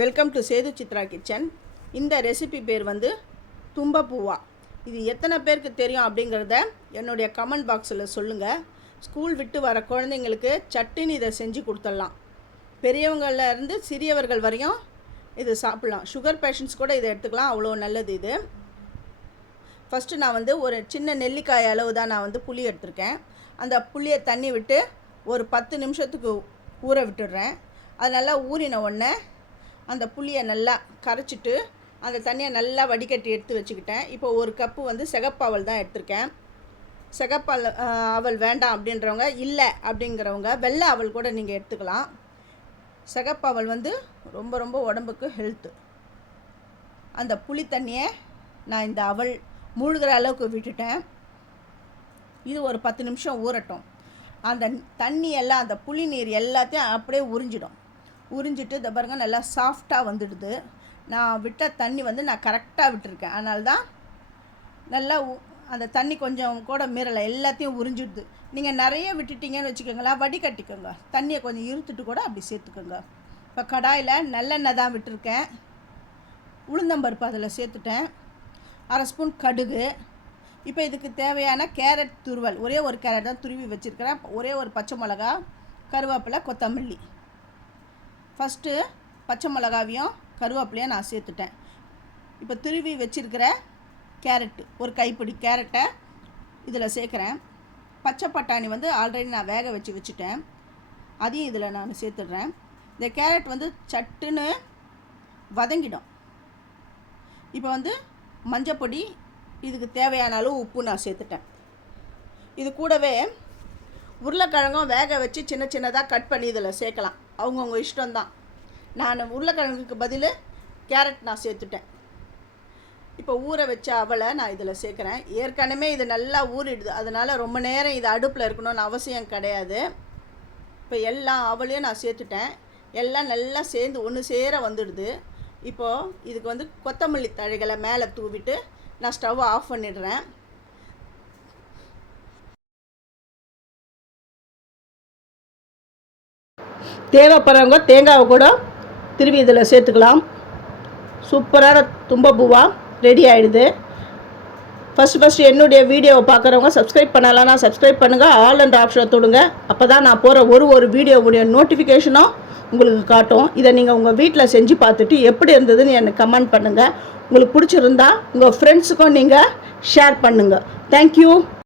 Welcome to Sethu Chitra kitchen. இந்த recipe பேர் வந்து தும்பப்பூவா இது எத்தனை பேருக்கு தெரியும் அப்படிங்கிறத என்னுடைய கமெண்ட் பாக்ஸில் சொல்லுங்கள் ஸ்கூல் விட்டு வர குழந்தைங்களுக்கு சட்டுன்னு இதை செஞ்சு கொடுத்துடலாம். பெரியவங்கள்லேருந்து சிறியவர்கள் வரையும் இது சாப்பிட்லாம். சுகர் பேஷண்ட்ஸ் கூட இதை எடுத்துக்கலாம். அவ்வளோ நல்லது இது. ஃபஸ்ட்டு நான் வந்து ஒரு சின்ன நெல்லிக்காய் அளவு தான் நான் வந்து புளி எடுத்திருக்கேன். அந்த புளியை தண்ணி விட்டு ஒரு பத்து நிமிஷத்துக்கு ஊற விட்டுடுறேன். அது நல்லா ஊறின உடனே அந்த புளியை நல்லா கரைச்சிட்டு அந்த தண்ணியை நல்லா வடிகட்டி எடுத்து வச்சுக்கிட்டேன். இப்போ ஒரு கப்பு வந்து சிகப்பாவல் தான் எடுத்திருக்கேன். செகப்பால் அவல் வேண்டாம் அப்படின்றவங்க இல்லை அப்படிங்கிறவங்க வெள்ளை அவல் கூட நீங்கள் எடுத்துக்கலாம். சிகப்பாவல் வந்து ரொம்ப ரொம்ப உடம்புக்கு ஹெல்த்து அந்த புளி தண்ணியை நான் இந்த அவல் மூழ்கிற அளவுக்கு விட்டுட்டேன். இது ஒரு பத்து நிமிஷம் ஊறட்டும். அந்த தண்ணி எல்லாம் அந்த புளி நீர் எல்லாத்தையும் அப்படியே உறிஞ்சிடும். உறிஞ்சிட்டு இதை பாருங்கள் நல்லா சாஃப்டாக வந்துடுது. நான் விட்ட தண்ணி வந்து நான் கரெக்டாக விட்டுருக்கேன். அதனால தான் நல்லா உ- அந்த தண்ணி கொஞ்சம் கூட மீறலை. எல்லாத்தையும் உறிஞ்சிடுது. நீங்கள் நிறைய விட்டுட்டீங்கன்னு வச்சுக்கோங்களேன் வடிகட்டிக்கோங்க. தண்ணியை கொஞ்சம் இருத்துட்டு கூட அப்படி சேர்த்துக்கோங்க. இப்போ கடாயில் நல்லெண்ணெய் தான் விட்டுருக்கேன். உளுந்தம்பருப்பு அதில் சேர்த்துட்டேன். அரை ஸ்பூன் கடுகு. இப்போ இதுக்கு தேவையான கேரட் துருவல். ஒரே ஒரு கேரட் தான் துருவி வச்சுருக்கிறேன். ஒரே ஒரு பச்சை மிளகா கருவேப்பிலை கொத்தமல்லி. ஃபஸ்ட்டு பச்சை மிளகாவையும் கருவேப்பிலையும் நான் சேர்த்துட்டேன். இப்போ திருவி வச்சிருக்கிற கேரட்டு ஒரு கைப்பிடி கேரட்டை இதில் சேர்க்குறேன். பச்சை பட்டாணி வந்து ஆல்ரெடி நான் வேக வச்சு வச்சுட்டேன். அதையும் இதில் நான் சேர்த்துடுறேன். இந்த கேரட் வந்து சட்டுன்னு வதங்கிடும். இப்போ வந்து மஞ்சப்பொடி இதுக்கு தேவையான அளவு உப்பு நான் சேர்த்துட்டேன். இது கூடவே உருளைக்கிழங்கும் வேக வச்சு சின்ன சின்னதாக கட் பண்ணி இதில் சேர்க்கலாம். அவங்கவுங்க இஷ்டம்தான். நான் உருளைக்கிழங்குக்கு பதில் கேரட் நான் சேர்த்துட்டேன். இப்போ ஊற வச்ச அவளை நான் இதில் சேர்க்குறேன். ஏற்கனவே இது நல்லா ஊறிடுது. அதனால் ரொம்ப நேரம் இது அடுப்பில் இருக்கணும்னு அவசியம் கிடையாது. இப்போ எல்லா அவளையும் நான் சேர்த்துட்டேன். எல்லாம் நல்லா சேர்ந்து ஒன்று சேர வந்துடுது. இப்போது இதுக்கு வந்து கொத்தமல்லி தழைகளை மேலே தூவிட்டு நான் ஸ்டவ் ஆஃப் பண்ணிடுறேன். தேவைப்படுறவங்க தேங்காவை கூட திருவி இதில் சேர்த்துக்கலாம். சூப்பரான தும்பப்பூவாக ரெடி ஆகிடுது ஃபஸ்ட்டு ஃபஸ்ட்டு என்னுடைய வீடியோவை பார்க்குறவங்க சப்ஸ்கிரைப் பண்ணலாம்னா சப்ஸ்கிரைப் பண்ணுங்கள் ஆல் என்ற ஆப்ஷனை தொடுங்க. அப்போ தான் நான் போகிற ஒரு ஒரு வீடியோவுடைய நோட்டிஃபிகேஷனும் உங்களுக்கு காட்டும். இதை நீங்கள் உங்கள் வீட்டில் செஞ்சு பார்த்துட்டு எப்படி இருந்ததுன்னு எனக்கு கமெண்ட் பண்ணுங்கள் உங்களுக்கு பிடிச்சிருந்தா உங்கள் ஃப்ரெண்ட்ஸுக்கும் நீங்கள் ஷேர் பண்ணுங்கள் தேங்க்யூ